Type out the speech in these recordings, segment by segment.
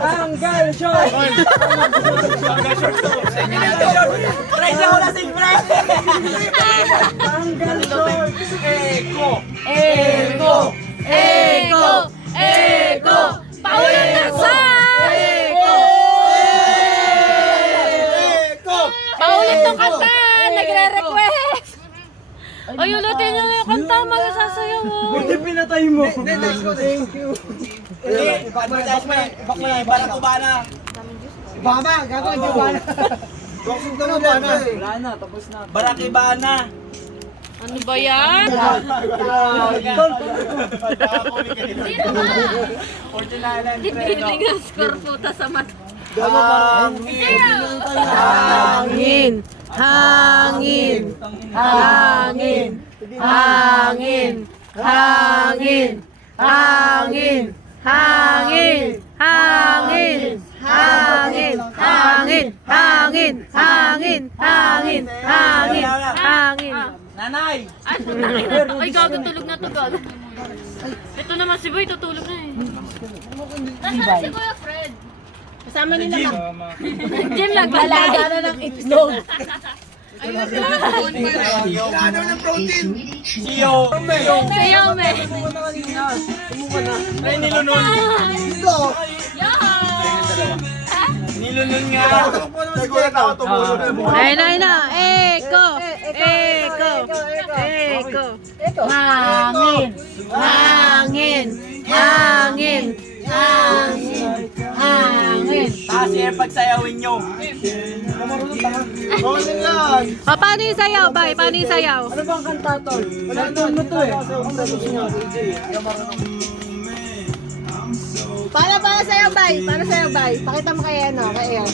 Tanggal short! Try na ko na si Fred! Tanggal short! Eko! Eko! Eko! Eko! Paulan na sa! Eko! Paulit tong kanta! Nagre-request! Ay, ulitin nyo yung kanta, magsasayaw mo. Buti pinatay mo. Thank you. Advertise mo lang, ibak mo lang, para kubana. Bama, gagawin niyo bana. Boxing ka mo bana. Wala na, tapos na. Barakibana. Ano ba yan? Dibiling ang score puta sa mata. Hangin! Hangin! Hangin! Hangin! Hangin! Hangin! Hangin! Hangin! Hangin! Hangin! Hangin! Hangin! Hangin! Hangin! Hangin! Nanay! Ay, gago, tulog na to, gago. Ito naman si Boy, tutulog na eh. Nasaan si Kuya Fred? Kasama nila Jim. Jim, nagbalaga na ng itlog. Ano ng protein? Siyo! Sayaw, me. Ay, nilunon! Ito. Nilunon nga! Siguro na ako tumulo na mo. Ayun na, ayun na. Eko! Eko! Eko! Hangin! Hangin! Hangin! Hangin! Hangin! Taas yung pagsayawin nyo! Rolling lang. O, paano yung sayaw, bay? Paano yung sayaw? Ano bang kanta to? Wala mo to eh. Para sa'yo, bay. Para sa'yo, bay. Pakita mo kay ano, kay Eyo.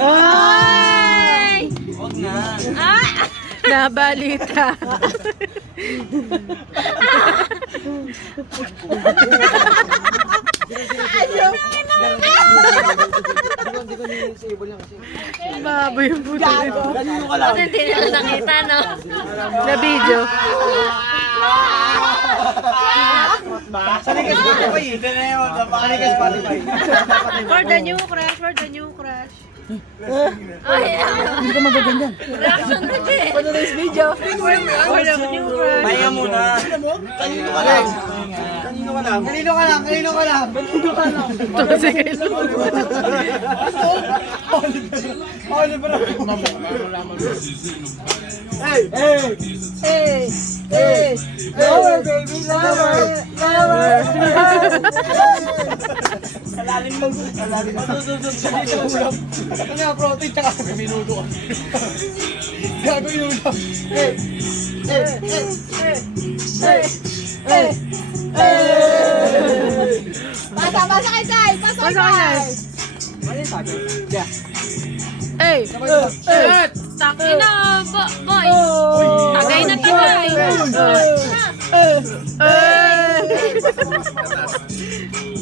Ay! Huwag na! Ah! Nabalita. Baboy yung puto nito. Ganito ka lang! Hindi nila nakita, no? Na video. Sanay ka Spotify eh! Ito na yun! Sanay ka Spotify! For the new crush, for the new crush. Ay, hindi ka magaganyan. Reaction na din. For the next video. For the new crush. Pahinga muna! Kanino ka lang! Kanino ka lang! Kanino ka lang? Kanino ka lang? Kanino ka lang? Ito si Kilo. Oliver. Hey! Hey! Hey! Hey! Lover, baby! Lover! Lover! Kalalim lang! Kalalim lang! Susundot siya dito ulam. Ano nga, protein tsaka may minuto ka. Gago yung ulam. Hey! Hey! Hey! Hey! Hey! Hey! Pasa kay Kai! Pasa kay Kai! Ano yung sabi? Yeah. Hey! Hey! Takina, boy! Tagay na tagay!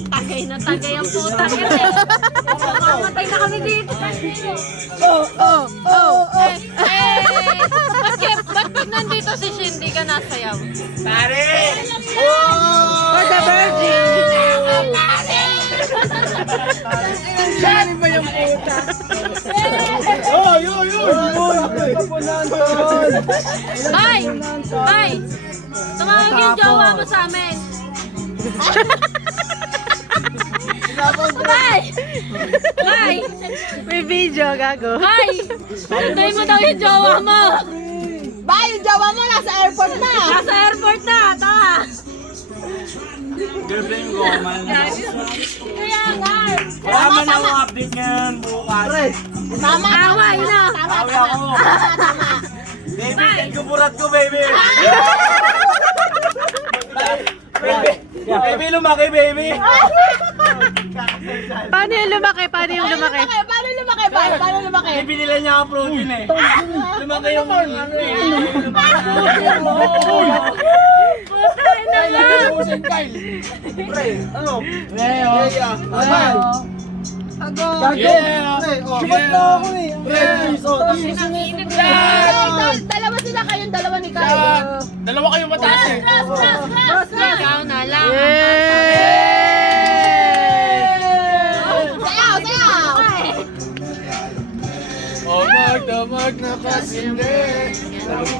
Tagay na tagay ang puta kita eh! Makamatay na kami dito! Ba't pag nandito si Shindy ka nasayaw? Pare! For the virgin! Saan ba yung puta? Oh, yun! Bay! Bay! Tumawag yung jowa mo sa amin! Bay! Bay! May video, gago. Bay! Sunday mo daw yung jowa mo! Bay, yung jawa mo nasa airport na! Nasa airport na! Tama! Girlfriend ko, mahal na ako. Kaya nga! Wala man akong update ngayon bukas. Tama, Away na! tama, Away tama. ako. Tama. Baby, send ko burat ko, baby! Baby! Baby, lumaki, baby! Paano yung lumaki? Paano yung lumaki? Paano lumaki, Bay? Paano lumaki? Baby, nila niya ako protein eh. Lumaki yung ano eh. Putay na lang! Pre, ano? Leia. Amal. Gago. Sumat na ako eh. Pre, Sinanginip Dalawa sila kayong dalawa ni Kai. Dalawa kayong mataas eh. Ikaw na lang! O magdamag na kasindi. Sagot na.